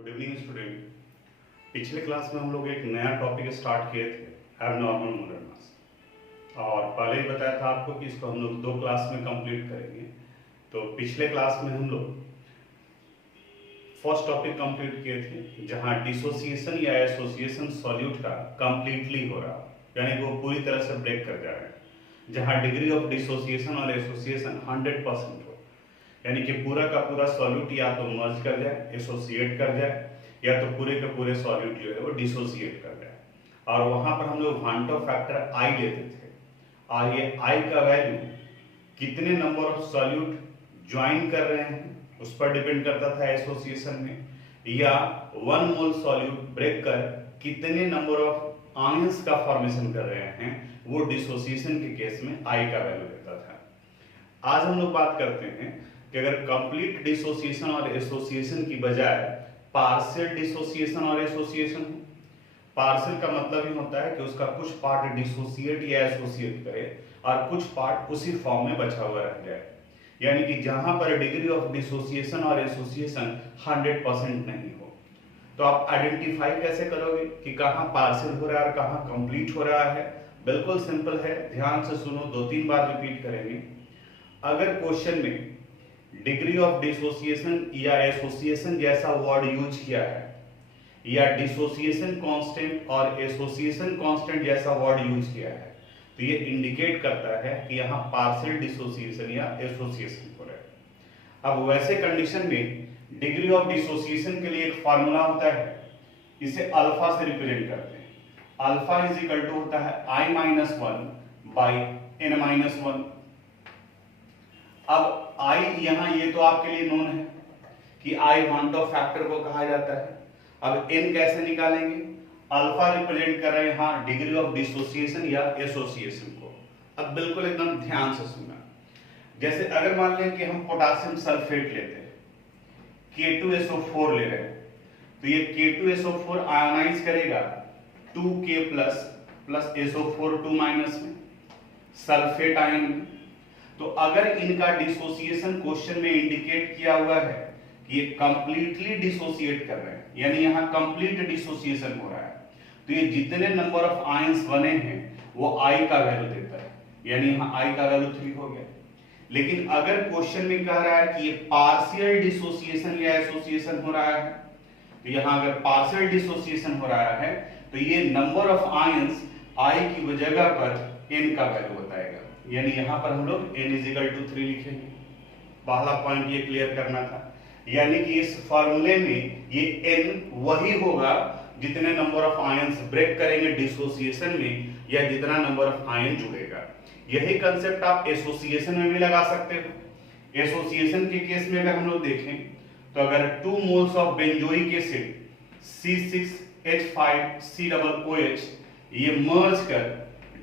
Good evening student. पिछले class में हम लोग एक नया टॉपिक स्टार्ट किए थे एबनॉर्मल मोलर मास, और पहले ही बताया था आपको कि इसको हम लोग 2 क्लास में कंप्लीट करेंगे। तो पिछले क्लास में हम लोग फर्स्ट टॉपिक कंप्लीट किए थे जहां डिसोसिएशन या एसोसिएशन सॉल्यूट का कंप्लीटली हो रहा, यानी वो पूरी तरह से ब्रेक कर जा रहा है, जहां डिग्री ऑफ डिसोसिएशन और एसोसिएशन 100% हो, यानी कि पूरा का पूरा सॉल्यूट या तो मर्ज कर जाए, एसोसिएट कर जाए, या तो पूरे के पूरे सॉल्यूट जो है वो डिसोसिएट कर जाए। और वहां पर हम लोग वांटो फैक्टर आई लेते थे, और ये आई का वैल्यू कितने नंबर ऑफ सॉल्यूट ज्वाइन कर रहे हैं उस पर डिपेंड करता था एसोसिएशन में, या 1 मोल सॉल्यूट ब्रेक कर कितने नंबर ऑफ आयंस का फॉर्मेशन कर रहे हैं वो डिसोसिएशन के केस में आई का वैल्यू देता था। आज हम लोग बात करते हैं कि अगर कंप्लीट डिसोसिएशन और एसोसिएशन की बजाय पार्शियल डिसोसिएशन और एसोसिएशन हो। पार्शियल का मतलब ही होता है कि उसका कुछ पार्ट डिसोसिएट या एसोसिएट करे और कुछ पार्ट उसी फॉर्म में बचा हुआ रह जाए, यानी कि जहां पर डिग्री ऑफ डिसोसिएशन और एसोसिएशन 100% नहीं हो। तो आप आइडेंटिफाई कैसे करोगे कि कहां पार्शियल हो रहा है और कहां कंप्लीट हो रहा है? बिल्कुल सिंपल है, ध्यान से सुनो, 2-3 बार रिपीट करेंगे। अगर क्वेश्चन में डिग्री ऑफ डिसोसिएशन या एसोसिएशन जैसा वर्ड यूज किया है, या डिसोसिएशन कांस्टेंट और एसोसिएशन कांस्टेंट जैसा वर्ड यूज किया है, तो ये इंडिकेट करता है कि यहाँ पार्शियल डिसोसिएशन या एसोसिएशन हो रहा है। अब वैसे कंडीशन में डिग्री ऑफ डिसोसिएशन के लिए एक फार्मूला होता है, इसे अल्फा से रिप्रेजेंट करते हैं। अल्फा इज इक्वल टू होता है I-1 बाई N-1। अब I यहाँ ये तो आपके लिए नोन है कि I वांटो फैक्टर को कहा जाता है। अब N कैसे निकालेंगे? अल्फा रिप्रेजेंट कर रहे हैं यहाँ डिग्री ऑफ डिसोसिएशन या एसोसिएशन को। अब बिल्कुल एकदम ध्यान से सुनना। जैसे अगर मान लें कि हम पोटासियम सल्फेट लेते हैं, K2SO4 ले रहे हैं, तो ये K2SO4 आयोनाइज करेगा 2K प्लस SO4 2 माइनस में, सल्फेट आयन में। तो अगर इनका डिसोसिएशन क्वेश्चन में इंडिकेट किया हुआ है कि ये कंप्लीटली डिसोसिएट कर रहे हैं, यानी यहाँ कंप्लीट डिसोसिएशन हो रहा है, तो ये जितने नंबर ऑफ आयंस बने हैं वो आई का वैल्यू देता है, यानी यहाँ आई का वैल्यू 3 हो गया। लेकिन अगर क्वेश्चन में कह रहा है कि ये पार्शियल डिसोसिएशन या एसोसिएशन हो रहा है, तो यहाँ अगर पार्शियल डिसोसिएशन हो रहा है तो ये नंबर ऑफ आयंस आई की जगह पर एन का वैल्यू बताएगा, यानी यहाँ पर हम लोग n=3 लिखेंगे। पहला पॉइंट ये क्लियर करना था, यानी कि इस फॉर्मूले में ये n वही होगा जितने नंबर ऑफ आयंस ब्रेक करेंगे डिसोसिएशन में, या जितना नंबर ऑफ आयन जुड़ेगा। यही कंसेप्ट आप एसोसिएशन में भी लगा सकते हो। एसोसिएशन के केस में अगर हम लोग देखें तो अगर 2 moles of benzoic acid C6H5COOH ये मर्ज कर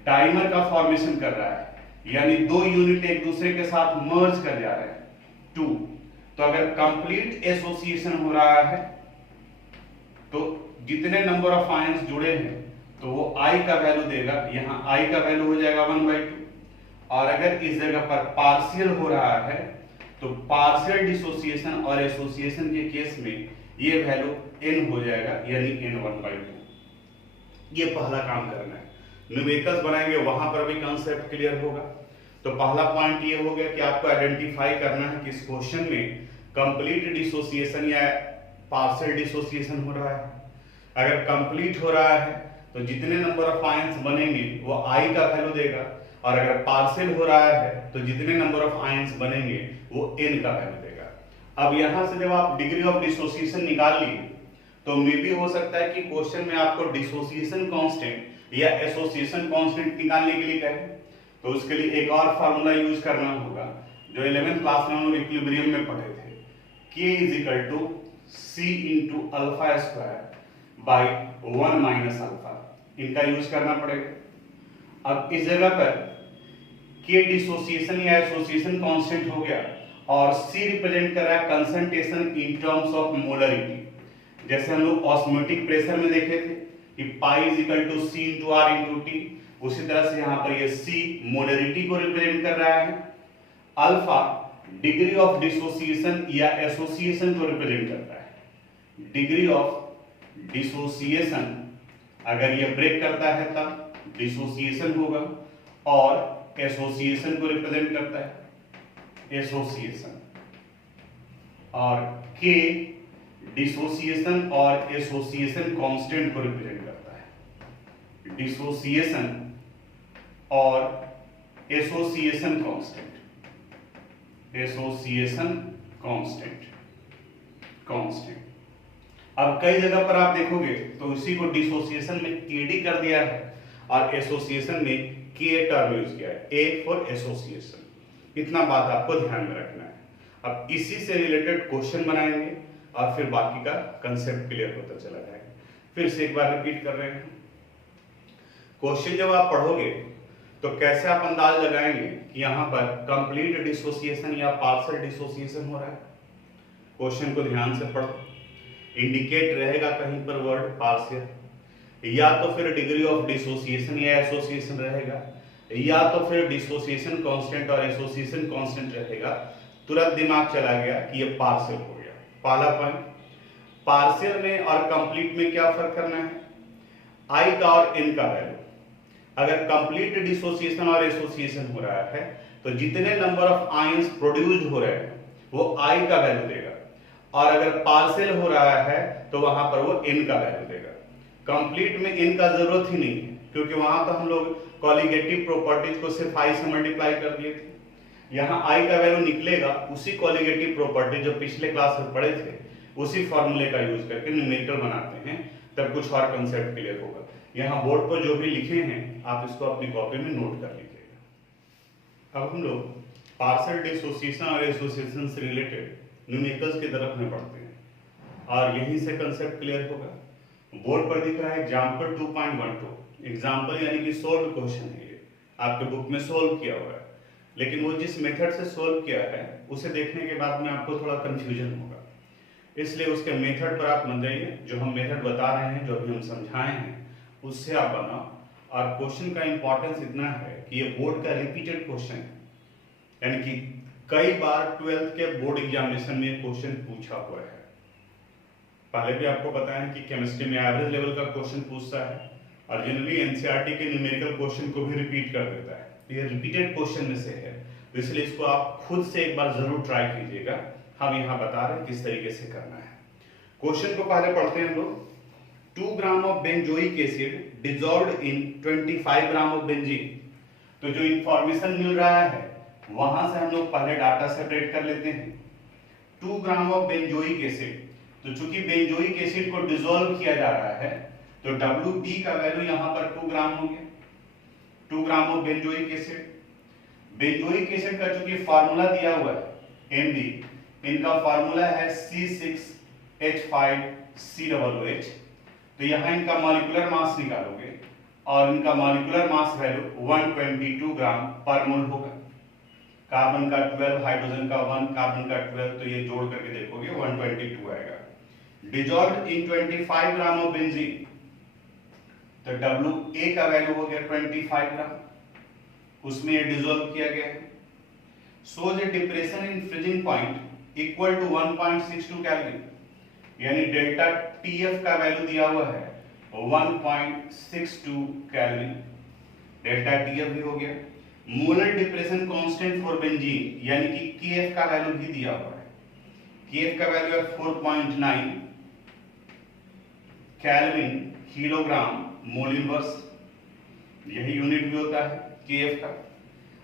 डाइमर का फॉर्मेशन कर रहा है, यानी 2 यूनिट एक दूसरे के साथ मर्ज कर जा रहे हैं 2। तो अगर कंप्लीट एसोसिएशन हो रहा है तो जितने नंबर ऑफ आयंस जुड़े हैं तो वो I का वैल्यू देगा, यहाँ I का वैल्यू हो जाएगा 1/2। और अगर इस जगह पर पार्शियल हो रहा है तो पार्शियल डिसोसिएशन और एसोसिएशन के केस में ये वैल्यू n हो जाएगा, यानी n1/2। ये पहला काम करना है। न्यूमेरिकल्स बनाएंगे वहां पर भी कंसेप्ट क्लियर होगा। तो पहला पॉइंट ये हो गया कि आपको आइडेंटिफाई करना है कि इस क्वेश्चन में कंप्लीट डिसोसिएशन या पार्शियल डिसोसिएशन हो रहा है। अगर कंप्लीट हो रहा है तो जितने नंबर ऑफ आयंस बनेंगे वो I का वैल्यू देगा, और अगर पार्शियल हो रहा है तो जितने नंबर ऑफ आयंस बनेंगे वो n का वैल्यू देगा। अब यहां से जब आप डिग्री ऑफ डिसोसिएशन निकाल लिए तो मे भी हो सकता है कि क्वेश्चन में आपको डिसोसिएशन कांस्टेंट या एसोसिएशन कांस्टेंट निकालने के लिए कहे, तो उसके लिए एक और फार्मूला यूज करना होगा जो 11th क्लास में हम लोग इक्विलिब्रियम में पढ़े थे, K=C(α)/1 - इनका यूज करना पड़ेगा। अब इस जगह पर K डिसोसिएशन या एसोसिएशन कांस्टेंट हो गया और C रिप्रेजेंट कर रहा है concentration in terms of molarity. जैसे हम लोग ऑस्मोटिक प्रेशर में देखे थे कि π=C/R/T, उसी तरह से यहाँ पर ये C मोलरिटी को रिप्रेजेंट कर रहा है। अल्फा डिग्री ऑफ डिसोसिएशन या एसोसिएशन को रिप्रेजेंट करता है, डिग्री ऑफ डिसोसिएशन, अगर ये ब्रेक करता है तब डिसोसिएशन होगा, और एसोसिएशन को रिप्रेजेंट करता है एसोसिएशन, और के डिसोसिएशन और एसोसिएशन कांस्टेंट को रिप्रेजेंट करता है, डिसोसिएशन और association constant, association constant, constant. अब कई जगह पर आप देखोगे तो इसी को डिसोसिएशन में केडी कर दिया है और एसोसिएशन में के टर्म यूज किया है, ए फॉर एसोसिएशन। इतना बात आपको ध्यान में रखना है। अब इसी से रिलेटेड क्वेश्चन बनाएंगे और फिर बाकी का कंसेप्ट क्लियर होता चला जाएगा। फिर से एक बार रिपीट कर रहे हैं, क्वेश्चन जब आप पढ़ोगे तो कैसे आप अंदाज लगाएंगे कि यहां पर कंप्लीट डिसोसिएशन या पार्शियल डिसोसिएशन हो रहा है। क्वेश्चन को ध्यान से पढ़ो, इंडिकेट रहेगा कहीं पर वर्ड पार्शियल, या तो फिर डिग्री ऑफ डिसोसिएशन या एसोसिएशन रहेगा, या तो फिर डिसोसिएशन कांस्टेंट और एसोसिएशन कांस्टेंट रहेगा। तुरंत दिमाग चला गया कि ये पार्शियल हो गया। पहला पॉइंट, पार्शियल में और कंप्लीट में क्या फर्क करना है, आई का और एन का वैल्यू। अगर कंप्लीट डिसोसिएशन और एसोसिएशन हो रहा है तो जितने नंबर ऑफ आयंस प्रोड्यूस्ड हो रहे हैं वो आई का वैल्यू देगा, और अगर पार्शियल हो रहा है तो वहां पर वो एन का वैल्यू देगा। कंप्लीट में एन का जरूरत ही नहीं है, क्योंकि वहां तो हम लोग कॉलिगेटिव प्रॉपर्टीज को सिर्फ आई से मल्टीप्लाई कर दिए थे। यहाँ आई का वैल्यू निकलेगा उसी कॉलिगेटिव प्रॉपर्टी जो पिछले क्लास में पढ़े थे, उसी फॉर्मूले का यूज करके न्यूमेरिकल बनाते हैं, तब कुछ और कंसेप्ट क्लियर होगा। यहाँ बोर्ड पर जो भी लिखे हैं आप इसको अपनी कॉपी में नोट कर लीजिएगा। अब हम लोग पार्शियल डिसोसिएशन और एसोसिएशन से रिलेटेड न्यूमेरिकल्स की तरफ में पढ़ते हैं, और यहीं से कंसेप्ट क्लियर होगा। बोर्ड पर दिख रहा है एग्जाम्पल 2.12, एग्जाम्पल यानी कि सोल्व क्वेश्चन है, ये आपके बुक में सोल्व किया हुआ है, लेकिन वो जिस मेथड से सोल्व किया है उसे देखने के बाद में आपको थोड़ा कंफ्यूजन होगा, इसलिए उसके मेथड पर आप मत जाइए। जो हम मेथड बता रहे हैं, जो अभी हम समझाए हैं, उससे आप बनाओ। और क्वेश्चन का इंपॉर्टेंस इतना है कि ये बोर्ड का रिपीटेड क्वेश्चन है, यानी कि कई बार 12th के बोर्ड एग्जामिनेशन में क्वेश्चन पूछा हुआ है। पहले भी आपको पता है कि केमिस्ट्री में एवरेज लेवल का क्वेश्चन पूछता है, और जनरली एनसीईआरटी के न्यूमेरिकल क्वेश्चन को भी रिपीट कर देता है। ये रिपीटेड क्वेश्चन में से है, तो इसलिए इसको आप खुद से एक बार जरूर ट्राई कीजिएगा। हम यहाँ बता रहे हैं किस तरीके से करना है। क्वेश्चन को पहले पढ़ते हैं हम लोग। 2 gram of benzoic acid dissolved in 25 gram of benzene. तो जो इंफॉर्मेशन मिल रहा है वहां से हम लोग पहले डाटा सेपरेट कर लेते हैं। 2 ग्राम ऑफ बेंजोइक एसिड, तो चूंकि बेंजोइक एसिड को डिसॉल्व किया जा रहा है तो WB का वैल्यू यहां पर 2 ग्राम हो गया। 2 gram of benzoic acid, benzoic acid का चूंकि फार्मूला दिया हुआ है MB, इनका फार्मूला है C6H5COOH, तो यहां इनका मॉलिक्यूलर मास निकालोगे और इनका मॉलिक्यूलर मास वैल्यू 122 ग्राम पर मोल होगा। कार्बन का 12, हाइड्रोजन का 1, कार्बन का 12, तो ये जोड़ करके देखोगे 122 आएगा। Dissolved in 25 gram of benzene, तो WA का वैल्यू हो गया 25 ग्राम, उसमें ये डिसॉल्व किया गया है। So the depression in freezing point equal to 1.62 kelvin, यानी डेल्टा TF का वैल्यू दिया हुआ है 1.62 केल्विन, डेल्टा TF भी हो गया। Molar depression constant for benzene, यानी कि KF का वैल्यू भी दिया हुआ है, KF का वैल्यू है 4.9 केल्विन किलोग्राम मोल इनवर्स, यही यूनिट भी होता है KF का।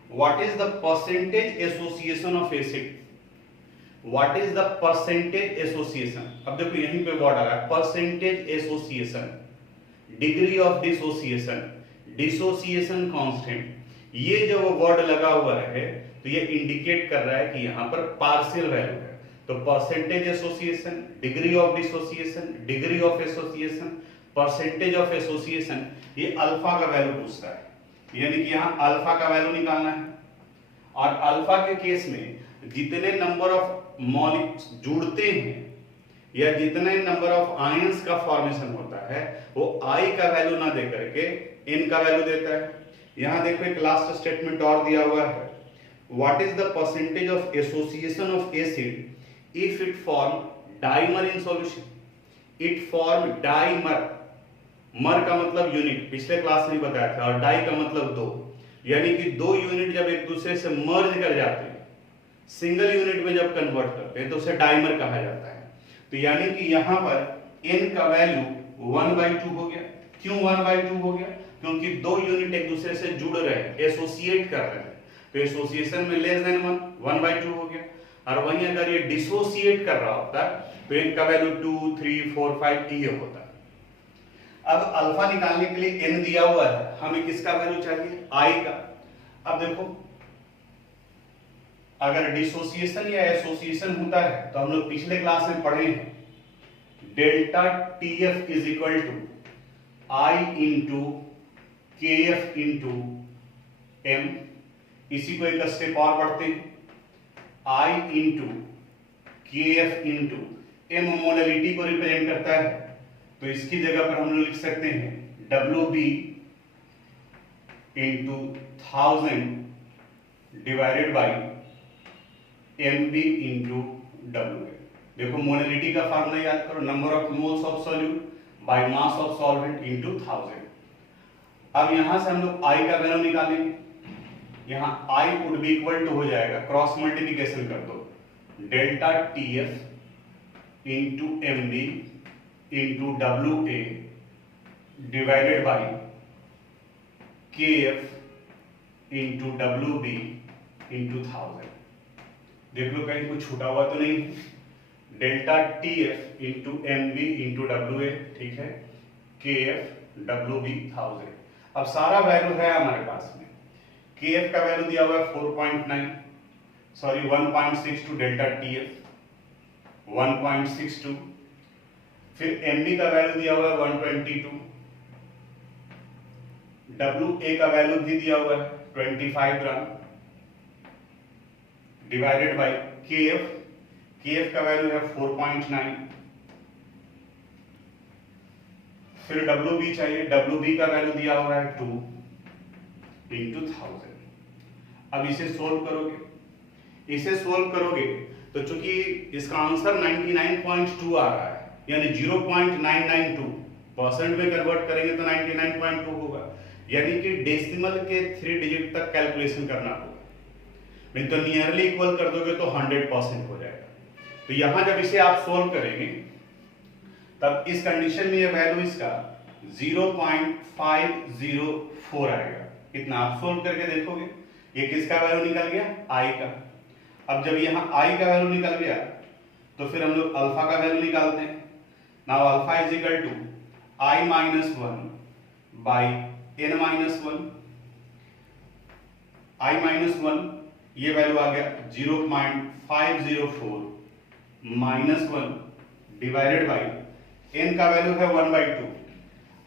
What is the percentage association of acid, what is the percentage association. अब देखो यहीं पे वर्ड आ रहा है percentage association, degree of dissociation, dissociation constant, ये जो वर्ड लगा हुआ है तो ये इंडिकेट कर रहा है कि यहां पर पार्शियल वैल्यू है। तो percentage association, degree of dissociation, degree of association, percentage of association, ये अल्फा का वैल्यू पूछता है, यानी कि यहां अल्फा का वैल्यू निकालना है। और अल्फा के केस में जितने नंबर ऑफ मॉलिक्यूल्स जुड़ते हैं या जितने नंबर ऑफ आयंस का फॉर्मेशन होता है वो आई का वैल्यू ना दे करके एन का वैल्यू देता है। यहां देखो एक लास्ट स्टेटमेंट और दिया हुआ है, what is the percentage of association of acid if it form dimer in solution. It form dimer, मर का मतलब यूनिट, पिछले क्लास में बताया था, और डाई का मतलब दो, यानी कि दो यूनिट जब एक दूसरे से मर्ज कर जाते हैं, सिंगल यूनिट में जब कन्वर्ट करते हैं तो उसे डाइमर कहा जाता है। तो यानी कि यहां पर n का वैल्यू 1/2 हो गया। क्यों 1/2 हो गया? क्योंकि दो यूनिट एक दूसरे से जुड़ रहे हैं, एसोसिएट कर रहे हैं, तो एसोसिएशन में लेस देन 1/2 हो गया। और वहीं अगर ये डिसोसिएट कर रहा होता तो n का वैल्यू 2, 3, 4, 5 ये होता। अब अल्फा निकालने के लिए n दिया हुआ है, हमें किसका वैल्यू चाहिए? i का। अब देखो, अगर डिसोसिएशन या एसोसिएशन होता है तो हम लोग पिछले क्लास में पढ़े हैं, delta TF is equal to I into KF into M। इसी को एक स्टेप और पढ़ते हैं, I into KF into M molality को रिप्रेजेंट करता है, तो इसकी जगह पर हम लोग लिख सकते हैं WB into 1000 divided by MB into WA। देखो मोलैलिटी का फार्मूला याद करो, number of moles of solute by mass of solvent into 1000। अब यहां से हम लोग I का वैल्यू निकालेंगे, यहां I would be equal to हो जाएगा, क्रॉस मल्टीप्लिकेशन कर दो, delta TF into MB into WA divided by KF into WB into 1000। देख लो कहीं कुछ छूटा हुआ तो नहीं, delta TF into MB into WA, ठीक है, KF WB 1000। अब सारा वैल्यू है हमारे पास में, KF का वैल्यू दिया हुआ है 1.62 डेल्टा TF 1.62, फिर MB का वैल्यू दिया हुआ है 122, WA का वैल्यू भी दिया हुआ है 25 ग्राम डिवाइडेड बाय KF का वैल्यू है 4.9, फिर WB चाहिए, WB का वैल्यू दिया हुआ है 2 इंटू 1000। अब इसे सोल्व करोगे तो चूंकि इसका आंसर 99.2 आ रहा है, यानी 0.992% में कन्वर्ट करेंगे तो 99.2 होगा, यानी कि डेसिमल के 3 डिजिट तक कैलकुलेशन करना होगा, नहीं तो नियरली इक्वल कर दोगे तो 100% हो जाएगा। तो यहां जब इसे आप सोल्व करेंगे तब इस कंडीशन में ये वैल्यू इसका 0.504 आएगा। कितना आप सोल्व करके देखोगे, ये किसका वैल्यू निकल गया? I का। अब जब यहाँ I का वैल्यू निकल गया तो फिर हम लोग अल्फा का वैल्यू निकालते हैं। Now alpha is equal to I minus 1 by n minus 1, I minus 1 ये वैल्यू आ गया 0.504 माइनस 1 डिवाइडेड बाई n का वैल्यू है 1/2।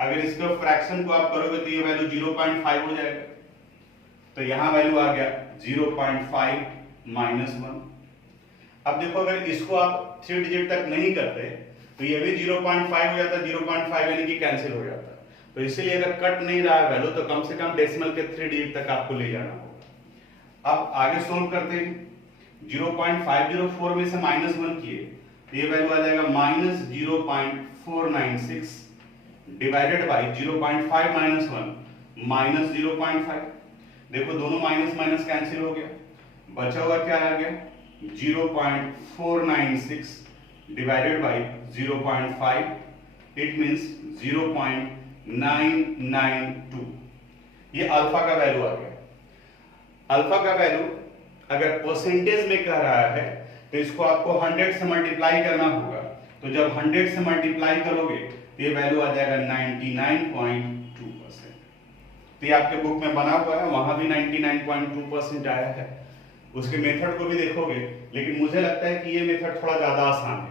अगर इसके फ्रैक्शन को आप करोगे तो ये वैल्यू 0.5 हो जाएगा, तो यहां वैल्यू आ गया 0.5 माइनस 1। अब देखो अगर इसको आप 3 डिजिट तक नहीं करते तो ये भी 0.5 हो जाता, 0.5 यानी कि कैंसिल हो जाता। तो इसीलिए अगर कट नहीं रहा है वैल्यू तो कम से कम डेसिमल के 3 डिजिट तक आपको ले जाना होगा। अब आगे सोल्व करते हैं, 0.504 में से माइनस 1 किए तो ये वैल्यू आ जाएगा minus 0.496 divided by 0.5 minus 1 minus 0.5। देखो दोनों माइनस माइनस कैंसिल हो गया, बचा हुआ क्या आ गया 0.496 डिवाइडेड बाई 0.5, इट मींस 0.992। ये अल्फा का वैल्यू आ गया। अल्फा का वैल्यू अगर परसेंटेज में कह रहा है तो इसको आपको 100 से मल्टीप्लाई करना होगा, तो जब 100 से मल्टीप्लाई करोगे तो ये वैल्यू आ जाएगा 99.2%। तो ये आपके बुक में बना हुआ है, वहां भी 99.2% आया है। उसके मेथड को भी देखोगे, लेकिन मुझे लगता है कि ये मेथड थोड़ा ज्यादा आसान है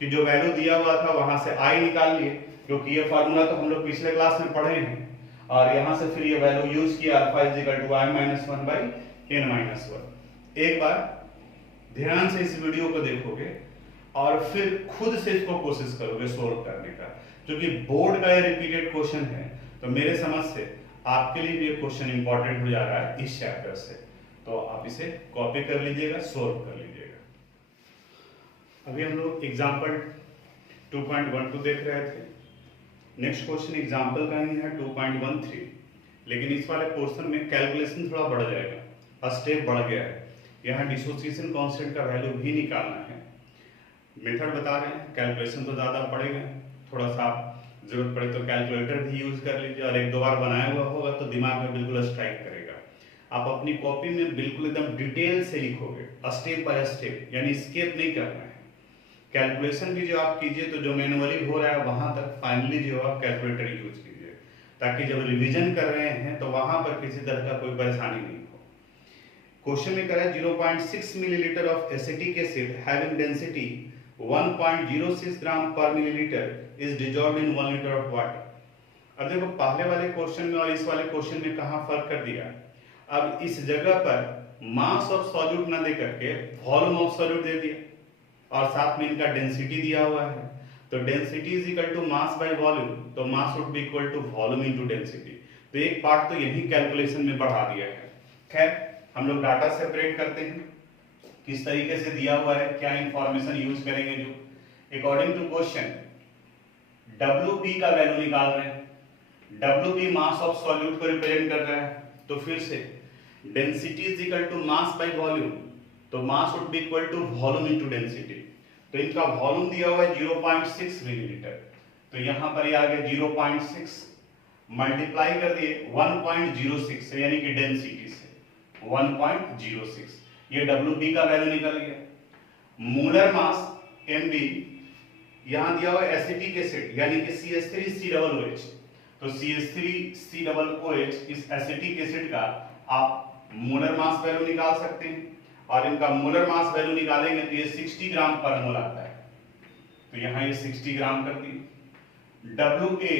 कि जो वैल्यू दिया हुआ था वहां से I निकाल लिए, क्योंकि ये फार्मूला तो हम लोग पिछले क्लास में पढ़े हैं, और यहां से फिर ये वैल्यू यूज किया alpha is equal to I minus 1 by n minus 1। एक बार ध्यान से इस वीडियो को देखोगे और फिर खुद से इसको कोशिश करोगे सोल्व करने का, क्योंकि बोर्ड का ये रिपीटेड क्वेश्चन है, तो मेरे समझ से आपके लिए भी ये क्वेश्चन इंपॉर्टेंट हो जा रहा है इस चैप्टर से। तो आप इसे कॉपी कर लीजिएगा, सोल्व कर लीजिएगा। अभी हम लोग एग्जाम्पल 2.12 देख रहे थे। नेक्स्ट क्वेश्चन एग्जाम्पल का ही है 2.13, लेकिन इस वाले पोर्शन में कैलकुलेशन थोड़ा बढ़ जाएगा, स्टेप बढ़ गया है। यहाँ डिसोसिएशन कांस्टेंट का वैल्यू भी निकालना है। मेथड बता रहे हैं, कैलकुलेशन तो ज़्यादा पड़ेगा, थोड़ा सा जरूरत पड़े तो कैलकुलेटर भी यूज कर लीजिए, और एक दो बार बनाया हुआ होगा तो दिमाग में बिल्कुल स्ट्राइक करेगा। आप अपनी कॉपी में बिल्कुल एकदम डिटेल से लिखोगे, स्टेप बाय स्टेप, यानी स्किप नहीं करना है। कैलकुलेशन भी जो आप कीजिए तो जो मैनुअली हो रहा है वहां तक फाइनली जो आप कैलकुलेटर यूज कीजिए, ताकि जब रिवीजन कर रहे हैं तो वहां पर किसी तरह का कोई परेशानी नहीं हो। क्वेश्चन में करा 0.6 millilitre of acetic acid having density 1.06 ग्राम पर millilitre is dissolved in 1 litre of water. अब देखो पहले वाले क्वेश्चन में और इस वाले क्वेश्चन में कहाँ फर्क कर दिया। अब इस जगह पर मास ऑफ सॉल्यूट ना दे करके वॉल्यूम ऑफ सॉल्यूट दे दिया, और साथ में इनका डेंसिटी दिया हुआ है। तो density is equal to mass by volume, तो mass would be equal to volume into density. तो एक पार्ट तो यही कैलकुलेशन में बढ़ा दिया है। खैर हम लोग डाटा सेपरेट करते हैं, किस तरीके से दिया हुआ है, क्या इंफॉर्मेशन यूज करेंगे। जो अकॉर्डिंग टू क्वेश्चन WB का वैल्यू निकाल रहे हैं, WB मास ऑफ सॉल्यूट को रिप्रेजेंट कर रहा है। तो फिर से density is equal to mass by volume, तो mass would be equal to volume into density. तो इनका वॉल्यूम दिया हुआ है 0.6 मिलीलीटर, तो यहां पर ये आ गया 0.6 मल्टीप्लाई कर दिए 1.06 से, यानी कि डेंसिटी से 1.06, ये WB का वैल्यू निकल गया। मोलर मास MB यहां दिया हुआ है एसिटिक एसिड यानी कि CH3COOH, तो CH3COOH इस एसिटिक एसिड का आप मोलर मास वैल्यू निकाल सकते हैं, और इनका मोलर मास वैल्यू निकालेंगे तो ये 60 ग्राम पर मोल आता है। तो यहाँ ये 60 ग्राम कर दी। WA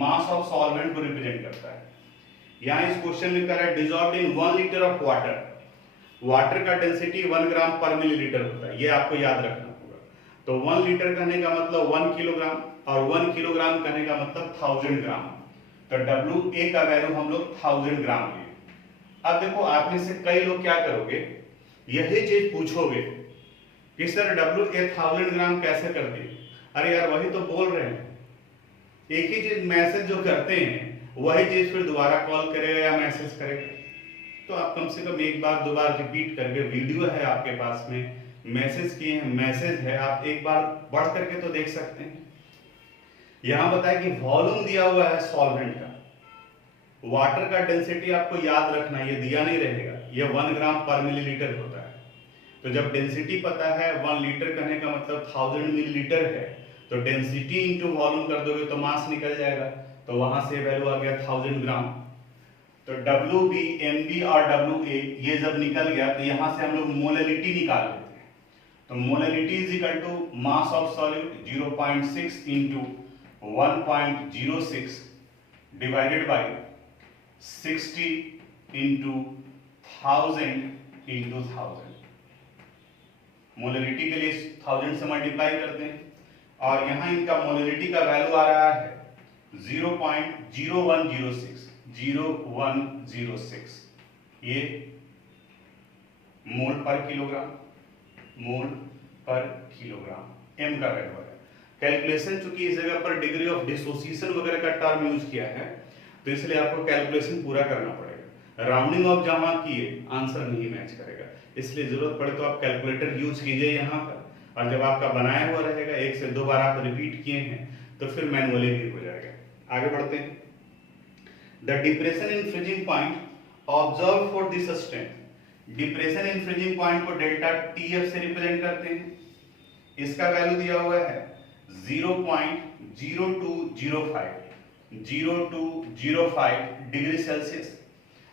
मास ऑफ सॉल्वेंट को रिप्रेजेंट करता है। यहाँ इस क्वेश्चन में कह रहा है dissolved in 1 litre of water, water का डेंसिटी 1 ग्राम पर मिलीलीटर होता है, ये आपको याद रखना होगा। तो 1 लीटर कहने का मतलब 1 किलोग्राम, और 1 किलोग्राम कहने का मतलब 1000 ग्राम। तो WA का वैल्यू हम लोग 1000 ग्राम लिए। अब देखो आप में से कई लोग क्या करोगे, यही चीज पूछोगे कि सर WA 1000 ग्राम कैसे कर दी। अरे यार वही तो बोल रहे हैं, एक ही चीज मैसेज जो करते हैं वही चीज फिर दोबारा कॉल करेगा या मैसेज करेगा। तो आप कम से कम एक बार दो बार रिपीट करके, वीडियो है आपके पास में, मैसेज किए हैं, मैसेज है, आप एक बार बढ़ करके तो देख सकते हैं। यहां बताया कि वॉल्यूम दिया हुआ है सॉल्वेंट का, वाटर का डेंसिटी आपको याद रखना, ये दिया नहीं रहेगा, ये 1 ग्राम पर मिलीलीटर होता है। तो जब डेंसिटी पता है 1 लीटर कहने का मतलब 1000 मिलीलीटर है, तो डेंसिटी इंटू वॉल्यूम कर दोगे तो मास निकल जाएगा, तो वहां से वैल्यू आ गया 1000 ग्राम। तो WB, MB और WA ये जब निकल गया तो यहां से हम लोग मोलैलिटी निकाल लेते हैं। तो molality is equal to mass of solute 0.6 into 1.06 divided by 60 into 1000 into 1000। Molality के लिए 1000 से मल्टीप्लाई करते हैं, और यहां इनका मोलैलिटी का वैल्यू आ रहा है 0.0106, ये मोल पर किलोग्राम, मोल पर किलोग्राम m का वैल्यू है। कैलकुलेशन चूंकि इस जगह पर डिग्री ऑफ डिसोसिएशन वगैरह का टर्म यूज किया है, तो इसलिए आपको कैलकुलेशन पूरा करना पड़ेगा। राउंडिंग ऑफ जहां किए आंसर नहीं मैच करेगा, इसलिए जरूरत पड़े तो आप कैलकुलेटर यूज कीजिए यहाँ पर, और जब आपका बनाया हुआ रहेगा 1 से 2 बार आप रिपीट किए हैं तो फिर मैनुअली भी हो जाएगा। आगे बढ़ते हैं। The depression in freezing point observe for this strength. Depression in freezing point को डेल्टा TF से रिप्रेजेंट करते हैं। इसका वैल्यू दिया हुआ है 0.0205 डिग्री सेल्सियस।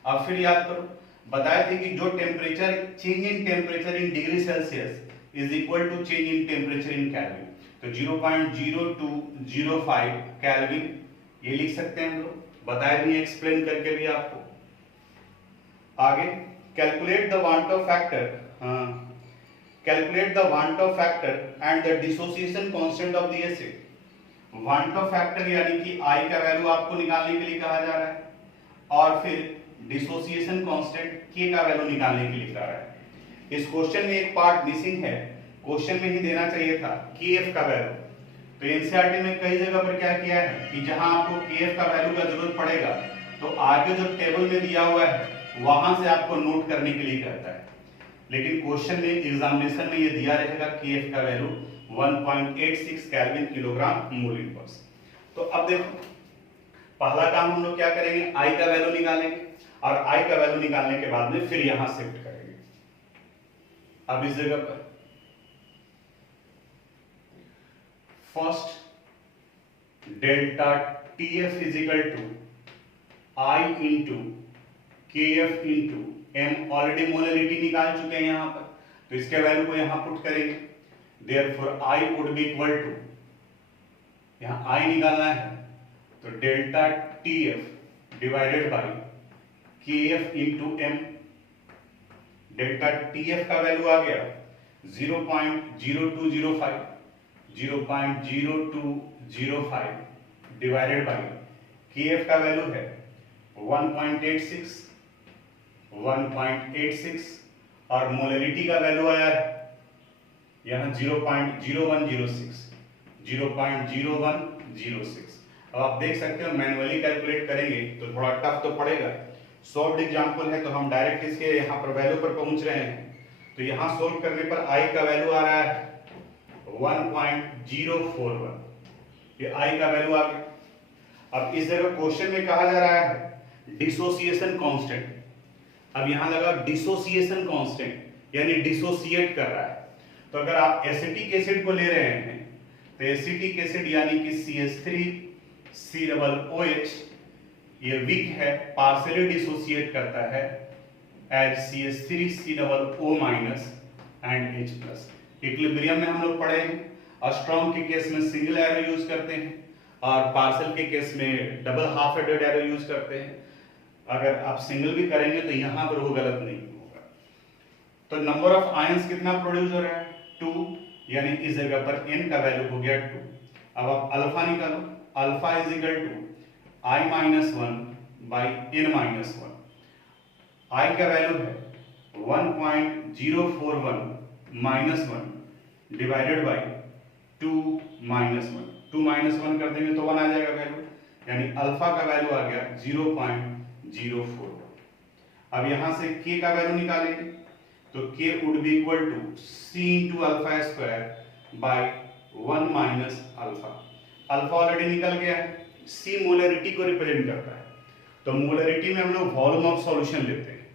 अब फिर याद करो, बताए थे कि जो temperature, change in temperature in degree Celsius is equal to change in temperature in kelvin. तो 0.0205 केल्विन ये लिख सकते हैं हम लोग, बताए भी, एक्सप्लेन करके भी आपको। आगे calculate the want of factor, calculate the want of factor and the dissociation constant of the acid. Want of factor यानी कि I का वैल्यू आपको निकालने के लिए कहा जा रहा है, और फिर डिसोसिएशन कांस्टेंट K का वैल्यू निकालने के लिए कहा रहा है। इस क्वेश्चन में एक पार्ट मिसिंग है, क्वेश्चन में ही देना चाहिए था KF का वैल्यू। तो एनसीईआरटी में कई जगह पर क्या किया है कि जहां आपको केएफ का वैल्यू का जरूरत पड़ेगा तो आगे जो टेबल में दिया हुआ है वहां से आपको नोट करने के लिए कहता है, लेकिन क्वेश्चन में एग्जामिनेशन में ये दिया रहेगा केएफ का value 1.86 kelvin kilogram mole inverse. तो अब देखो पहला काम हम लोग क्या करेंगे, आई का वैल्यू निकालेंगे और आई का वैल्यू निकालने के बाद में फिर यहां शिफ्ट करेंगे। अब इस जगह पर first delta TF is equal to I into KF into M, already molarity निकाल चुके हैं यहां पर, तो इसके वैल्यू को यहां पुट करेंगे। Therefore I would be equal to, यहां आई निकालना है तो delta TF divided by KF into M. Delta TF का वैल्यू आ गया 0.0205 डिवाइडेड बाय केएफ का वैल्यू है 1.86 और मोलरिटी का वैल्यू आया है यहां 0.0106। अब आप देख सकते हो मैन्युअली कैलकुलेट करेंगे तो थोड़ा टफ तो पड़ेगा, सॉल्व एग्जांपल है तो हम डायरेक्ट इसके यहाँ पर वैल्यू पर पहुंच रहे हैं। तो यहाँ सोल्व करने पर आई का वैल्यू आ रहा है 1.041, ये आई का वैल्यू आ गया। अब इस जगह क्वेश्चन में कहा जा रहा है डिसोसिएशन कांस्टेंट, अब यहां लगा डिसोसिएशन कांस्टेंट यानी डिसोसिएट कर रहा है। तो अगर आप एसिटिक एसिड को ले रहे हैं तो एसिटिक एसिड यानी कि CH3COOH ये वीक है, पार्शियली डिसोसिएट करता है as CH3COO- and H+। Equilibrium में हम लोग पढ़े हैं, स्ट्रॉन्ग के केस में सिंगल एरो यूज करते हैं और पार्शियल के केस में double half headed arrow use करते हैं। अगर आप सिंगल भी करेंगे तो यहां पर वो गलत नहीं होगा। तो नंबर ऑफ आयंस कितना प्रोड्यूस हो रहा है 2, यानी इस जगह पर n का वैल्यू हो गया 2। अब आप अल्फा निकालो, alpha is equal to I-1 by n-1। I का वैल्यू है 1.041 -1 डिवाइडेड बाई 2 -1। 2 -1 कर देंगे तो 1 आ जाएगा वैल्यू, यानी अल्फा का वैल्यू आ गया 0.041। अब यहां से k का वैल्यू निकालेंगे तो k would be equal to c into alpha square by 1 minus alpha. Alpha already निकल गया है, c मोलरिटी को रिप्रेजेंट करता है, तो मोलरिटी में हम लोग वॉल्यूम ऑफ सॉल्यूशन लेते हैं।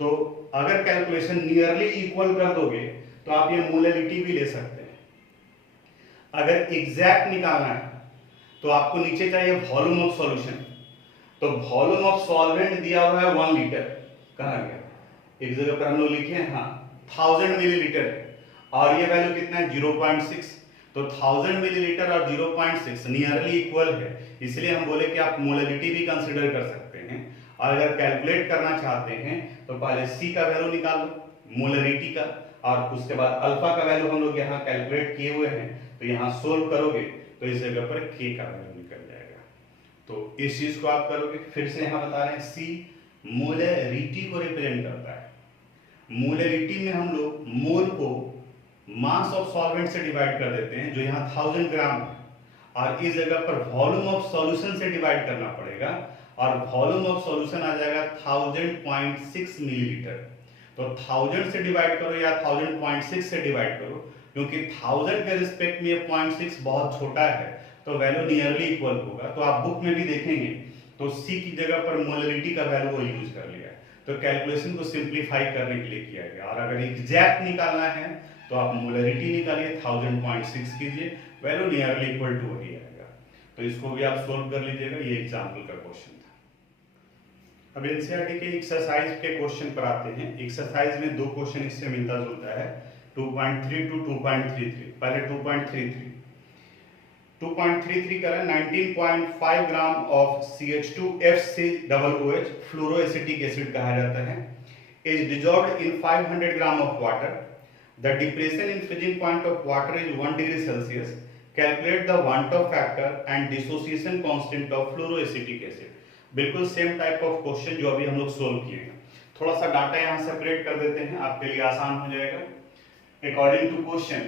तो अगर कैलकुलेशन नियरली इक्वल कर दोगे तो आप ये मोलरिटी भी ले सकते हैं। अगर एग्जैक्ट निकालना है तो आपको नीचे चाहिए वॉल्यूम ऑफ सॉल्यूशन, तो वॉल्यूम ऑफ सॉल्वेंट दिया हुआ है 1 लीटर, कहां गया, एक जगह पर हम लोग लिखे हैं हाँ 1000 मिलीलीटर और ये वैल्यू कितना है 0.6, तो 1000 मिलीलीटर और 0.6 नियरली इक्वल है, इसलिए हम बोले कि आप मोलरिटी भी कंसीडर कर सकते हैं। और अगर कैलकुलेट करना चाहते हैं तो पहले सी का वैल्यू निकाल लो मोलरिटी का, और उसके बाद अल्फा का वैल्यू हम लोग यहाँ कैलकुलेट किए हुए हैं, तो यहाँ सोल्व करोगे तो इस जगह पर के का वैल्यू निकल जाएगा। तो इस चीज को आप करोगे, फिर से यहाँ बता रहे हैं सी मोलरिटी को रिप्रेजेंट करता है। मोलरिटी में हम लोग मोल को मास ऑफ सॉल्वेंट से डिवाइड कर देते हैं जो यहाँ 1000 ग्राम है, और इस जगह पर वॉल्यूम ऑफ सॉल्यूशन से डिवाइड करना पड़ेगा, और वॉल्यूम ऑफ सॉल्यूशन आ जाएगा 1000.6 मिलीलीटर। तो 1000 से डिवाइड करो या 1000.6 से डिवाइड करो, क्योंकि 1000 के रिस्पेक्ट में ये 0.6 बहुत छोटा है तो वैल्यू नियरली इक्वल होगा। तो आप बुक में भी देखेंगे तो सी की जगह पर मोलरिटी का वैल्यू वो यूज कर लिया है, तो कैलकुलेशन को सिंप्लीफाई करने के लिए किया गया। और अगर एग्जैक्ट निकालना है तो आप मोलरिटी निकालिए 1000.6 कीजिए, वैल्यू नियरली इक्वल टू वही आएगा। तो इसको भी आप सोल्व कर लीजिएगा, ये एग्जाम्पल का क्वेश्चन था। अब एनसीईआरटी के एक्सरसाइज के क्वेश्चन पर आते हैं। एक्सरसाइज में 2 क्वेश्चन इससे मिलता जुलता है, 2.3 टू 2.33। पहले 2.33 करें, 19.5 ग्राम ऑफ CH2FCOOH फ्लोरोएसिटिक एसिड कहा जाता है, is dissolved in 500 gram of water. The depression in freezing point of water is 1 degree Celsius. Calculate the Van't factor and dissociation constant of fluoroacetic acid. बिल्कुल same type of question जो अभी हम लोग solve किए हैं। थोड़ा सा data यहाँ सेपरेट कर देते हैं, आपके लिए आसान हो जाएगा। अकॉर्डिंग टू क्वेश्चन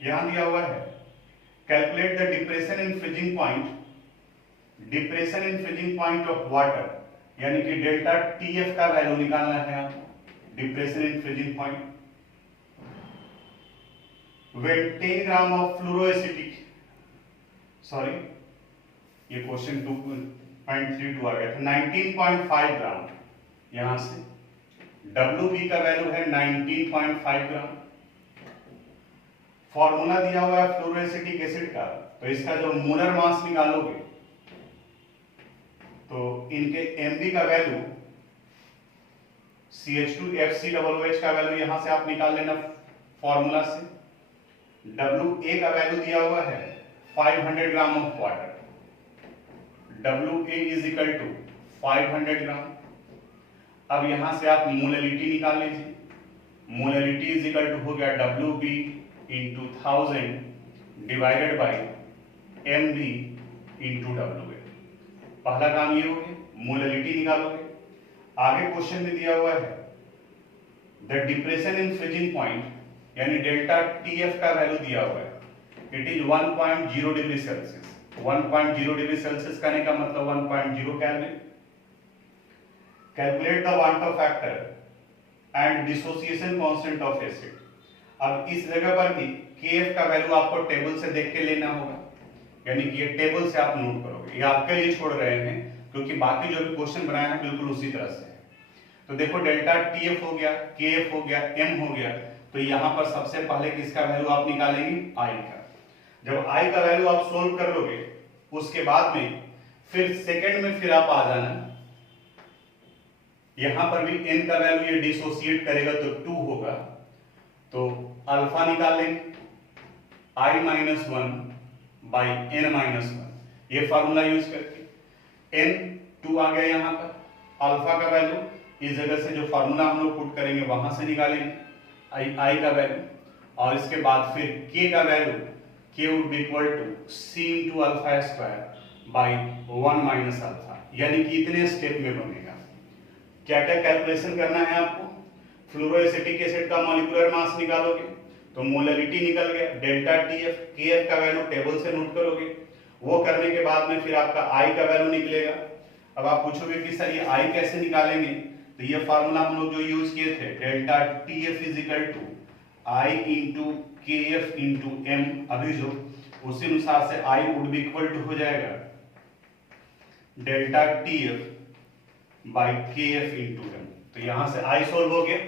यहाँ दिया हुआ है calculate the depression in freezing point of water, यानी कि डेल्टा टीएफ का वैल्यू निकालना है आपको, depression in freezing point when 10 gram of fluoroacetic, sorry ये क्वेश्चन 2.32 आ गया था, 19.5 ग्राम, यहां से WB का वैल्यू है 19.5 ग्राम। फॉर्मूला दिया हुआ है फ्लोरोएसिटिक एसिड का, तो इसका जो मोलर मास निकालोगे तो इनके Mb का वैल्यू, CH2FCOOH का वैल्यू यहां से आप निकाल लेना फॉर्मूला से। WA का वैल्यू दिया हुआ है 500 gram of water, WA is equal to 500 gram. अब यहां से आप मोलैलिटी निकाल लीजिए, मोलैलिटी इज इक्वल टू हो गया WB into 1000 divided by MB into WA। पहला काम ये हो गया, मोलैलिटी निकालोगे। आगे क्वेश्चन में दिया हुआ है the depression in freezing point, यानी डेल्टा टीएफ का वैल्यू दिया हुआ है, it is 1.0 degree Celsius. 1.0 degree Celsius कहने का मतलब 1.0 kelvin. Calculate the water factor and dissociation constant of acid. अब इस जगह पर भी केएफ का वैल्यू आपको टेबल से देख के लेना होगा, यानी कि ये टेबल से आप नोट करोगे, ये आपके लिए छोड़ रहे हैं क्योंकि बाकी जो भी क्वेश्चन बनाए हैं बिल्कुल उसी तरह से है। तो देखो डेल्टा टीएफ हो गया, केएफ हो गया, एम हो गया, तो यहां पर सबसे पहले किसका वैल्यू आप निकालेंगे, आई का। जब आई का वैल्यू आप सोल्व कर लोगे उसके बाद में फिर सेकंड में फिर आप आ जाना, यहां पर भी एन का वैल्यू ये डिसोसिएट करेगा तो 2 होगा, तो अल्फा निकाल लेंगे आई माइनस 1 बाई एन माइनस 1, ये फॉर्मूला यूज करके एन 2 आ गया यहां पर, अल्फा का वैल्यू इस जगह से जो फॉर्मूला हम लोग पुट करेंगे वहां से निकालेंगे आई का वैल्यू, और इसके बाद फिर के का value K would be equal to C into alpha square by 1 minus alpha, यानी कि इतने स्टेप में बनेगा। क्या क्या कैलकुलेशन करना है आपको, फ्लोरोएसिटिक एसिड का मॉलिक्यूलर मास निकालोगे तो मोलैलिटी निकल गया, डेल्टा टीएफ, केएफ का वैल्यू टेबल से नोट करोगे, वो करने के बाद में फिर आपका आई का वैल्यू निकलेगा। अब आप पूछोगे कि सर ये आई कैसे निकालेंगे, तो ये फार्मूला हम लोग जो यूज किए थे, delta TF is equal to I into KF into M, अभी जो उसी अनुसार से I would be equal to हो जाएगा delta TF by KF into M. तो यहां से आई सोल्व हो गया,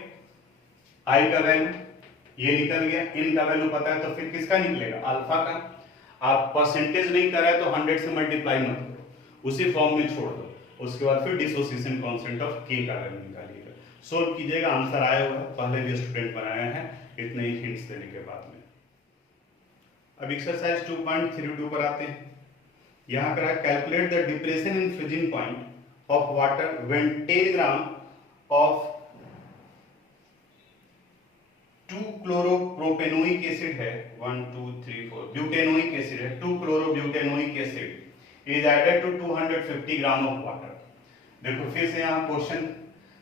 आई का वैल्यू ये निकल गया, इन का वैल्यू पता है तो फिर किसका निकलेगा, अल्फा का। आप परसेंटेज नहीं कर रहे तो 100 से मल्टीप्लाई मत करो, उसी फॉर्म में छोड़ दो, उसके बाद फिर डिसोसिएशन कांस्टेंट ऑफ के का वैल्यू निकालिएगा, सोल्व कीजिएगा, आंसर आया होगा, पहले भी स्टूडेंट बनाया है, इतने ही हिंट्स देने के बाद में। अब एक्सरसाइज 2.32 पर आते हैं। यहां करा calculate the depression in freezing point of water when 10 gram of 2 chloropropanoic acid है, 1 2 3 4 ब्यूटेनोइक एसिड है, 2 chlorobutanoic acid is added to 250 gram of water. देखो फिर से यहां क्वेश्चन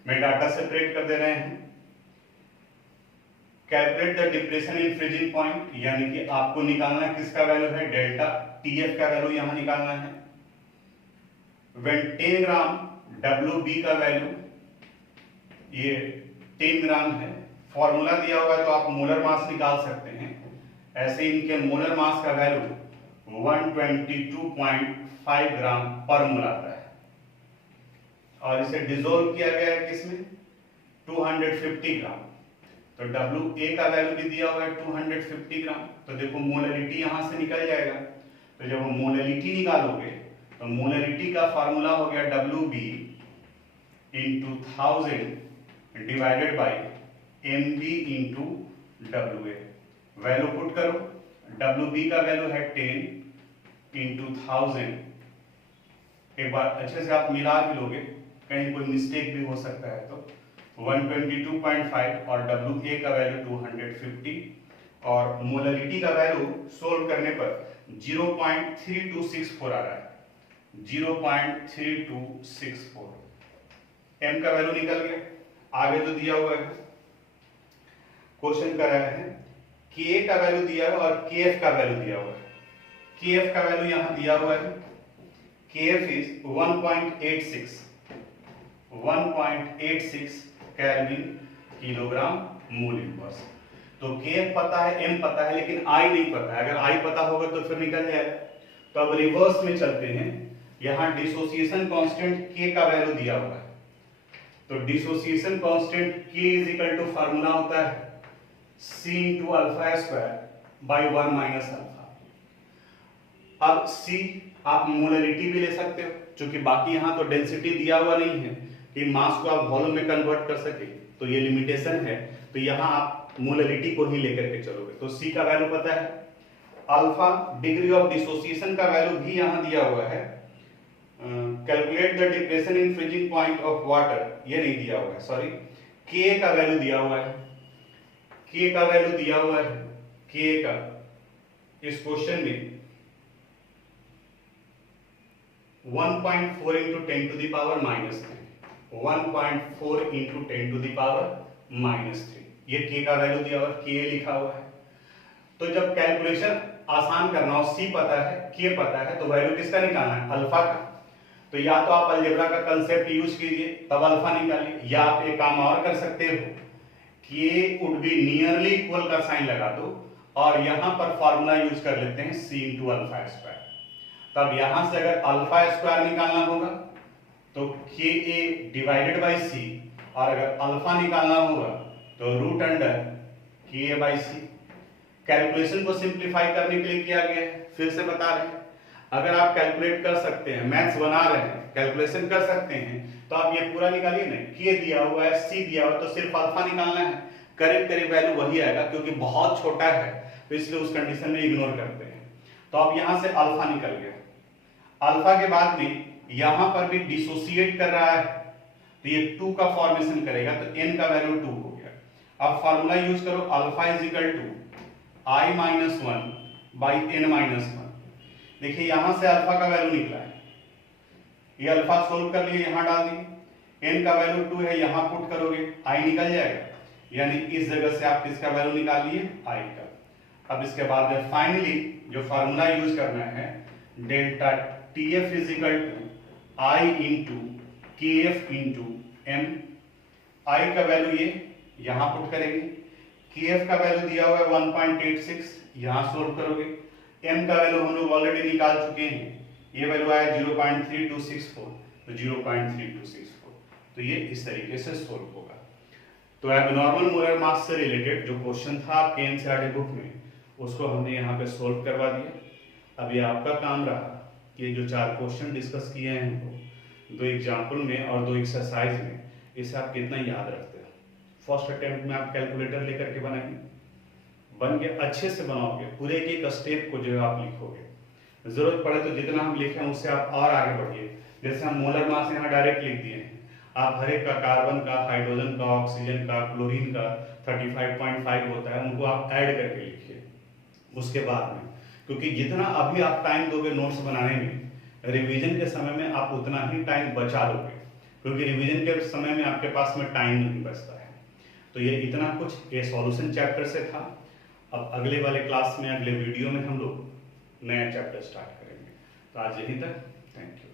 में डाटा सेपरेट कर दे रहे हैं। Calculate the depression in freezing point, यानी कि आपको निकालना किसका वैल्यू है, डेल्टा टीएफ का वैल्यू यहां निकालना है। व्हेन 10 ग्राम WB का वैल्यू ये 10 ग्राम है, फॉर्मूला दिया हुआ है तो आप मोलर मास निकाल सकते हैं, ऐसे इनके मोलर मास का वैल्यू 122.5 ग्राम पर मोल आता है, और इसे डिसॉल्व किया गया है किसमें, 250 ग्राम। तो WA का वैल्यू भी दिया हुआ है 250 ग्राम, तो देखो मोलैलिटी यहां से निकल जाएगा। तो जब हम मोलैलिटी निकालोगे तो मोलैलिटी का फार्मूला हो गया WB into 1000 divided by MB into WA। Value put करो, WB का वैल्यू है 10 इंटू 1000, एक बार अच्छे से आप मिला भी लोगे, कहीं कोई मिस्टेक भी हो सकता है तो 122.5 और WA का वैल्यू 250 और मोलैलिटी का वैल्यू सोल्व करने पर 0.3264 आ रहा है, 0.3264। M का वैल्यू निकल गया। आगे जो दिया हुआ है क्वेश्चन कर रहे हैं, Ka का वैल्यू दिया है और Kf का वैल्यू दिया हुआ है। KF का वैल्यू यहां दिया हुआ है, KF is 1.86 kelvin kilogram mole inverse. तो KF पता है, M पता है, लेकिन I नहीं पता है। अगर I पता होगा तो फिर निकल जाएगा। तो अब रिवर्स में चलते हैं, यहां डिसोसिएशन कांस्टेंट K का वैल्यू दिया हुआ है, तो dissociation constant K is equal to formula होता है C into alpha square by 1 minus alpha. अब C आप मोलरिटी भी ले सकते हो, क्योंकि बाकी यहां तो डेंसिटी दिया हुआ नहीं है कि मास को आप वॉल्यूम में कन्वर्ट कर सके, तो ये लिमिटेशन है। तो यहां आप मोलरिटी को ही लेकर के चलोगे। तो C का वैल्यू पता है, अल्फा डिग्री ऑफ डिसोसिएशन का वैल्यू भी यहां दिया हुआ है। Calculate the depression in freezing point of water, ये नहीं दिया हुआ है, सॉरी। K का वैल्यू दिया हुआ है, K का वैल्यू दिया हुआ है, K का इस क्वेश्चन में 1.4 into 10 to the power minus 3, 1.4 into 10 to the power minus 3, ये K का वैल्यू दिया हुआ है, K लिखा हुआ है। तो जब कैलकुलेशन आसान करना हो, C पता है, K पता है, तो वैल्यू किसका निकालना है, अल्फा का। तो या तो आप अलजेब्रा का कंसेप्ट यूज कीजिए तब अल्फा निकालिए, या आप एक काम और कर सकते हो, K would be nearly equal का साइन लगा दो और यहां पर फॉर्मूला यूज कर लेते हैं C इंटू अल्फा स्क्वायर। तब यहां से अगर अल्फा स्क्वायर निकालना होगा तो Ka डिवाइडेड बाई C, और अगर अल्फा निकालना होगा तो root under Ka by C। Calculation को सिंप्लीफाई करने के लिए किया गया है, फिर से बता रहे हैं। अगर आप कैलकुलेट कर सकते हैं, मैथ्स बना रहे हैं, कैलकुलेशन कर सकते हैं, तो आप ये पूरा निकालिए ना। K दिया हुआ है, C दिया हुआ है, तो सिर्फ अल्फा निकालना है। करीब करीब वैल्यू वही आएगा, क्योंकि बहुत छोटा है तो इसलिए उस कंडीशन में इग्नोर करते हैं। तो अब यहां से अल्फा निकल गया। अल्फा के बाद में यहां पर भी डिसोसिएट कर रहा है, तो ये 2 का फॉर्मेशन करेगा, तो n का वैल्यू 2 हो गया। अब फॉर्मूला यूज करो, alpha is equal to I minus 1 by n minus 1। देखिए यहां से अल्फा का वैल्यू निकला है, ये अल्फा सोल्व कर लिए, यहां डाल दिए, n का वैल्यू 2 है, यहां पुट करोगे I निकल जाएगा, यानी इस जगह से आप किसका वैल्यू निकाल लिए, I का। अब इसके बाद में फाइनली जो फार्मूला यूज करना है, delta TF is equal to I into KF into M। I का वैल्यू ये यहां पुट करेंगे, KF का वैल्यू दिया हुआ है 1.86, यहां सोल्व करोगे। M का वैल्यू हम लोग ऑलरेडी निकाल चुके हैं, ये वैल्यू आया 0.3264, तो 0.3264, तो ये इस तरीके से सोल्व होगा। तो एबनॉर्मल मोलर मास से रिलेटेड जो क्वेश्चन था आपके एनसीईआरटी बुक में, उसको हमने यहाँ पे सोल्व करवा दिया। अब ये आपका काम रहा कि जो 4 क्वेश्चन डिस्कस किए हैं हमको, 2 एग्जाम्पल में और 2 एक्सरसाइज में, इसे आप कितना याद रखते हैं। फर्स्ट अटेम्प्ट में आप कैलकुलेटर लेकर के बनाएंगे, बन के अच्छे से बनाओगे, पूरे एक स्टेप को जो है आप लिखोगे। जरूरत पड़े तो जितना हम लिखे हैं उससे आप और आगे बढ़िए। जैसे हम मोलर मास यहाँ डायरेक्ट लिख दिए हैं, आप हर एक का, कार्बन का, हाइड्रोजन का, ऑक्सीजन का, क्लोरीन का 35.5 होता है, उनको आप ऐड करके लिखिए उसके बाद में, क्योंकि जितना अभी आप टाइम दोगे नोट्स बनाने में, रिवीजन के समय में आप उतना ही टाइम बचा लोगे, क्योंकि रिवीजन के समय में आपके पास में टाइम नहीं बचता है। तो ये इतना कुछ ये सॉल्यूशन चैप्टर से था। अब अगले वाले क्लास में, अगले वीडियो में हम लोग नया चैप्टर स्टार्ट करेंगे। तो आज यहीं तक, थैंक यू।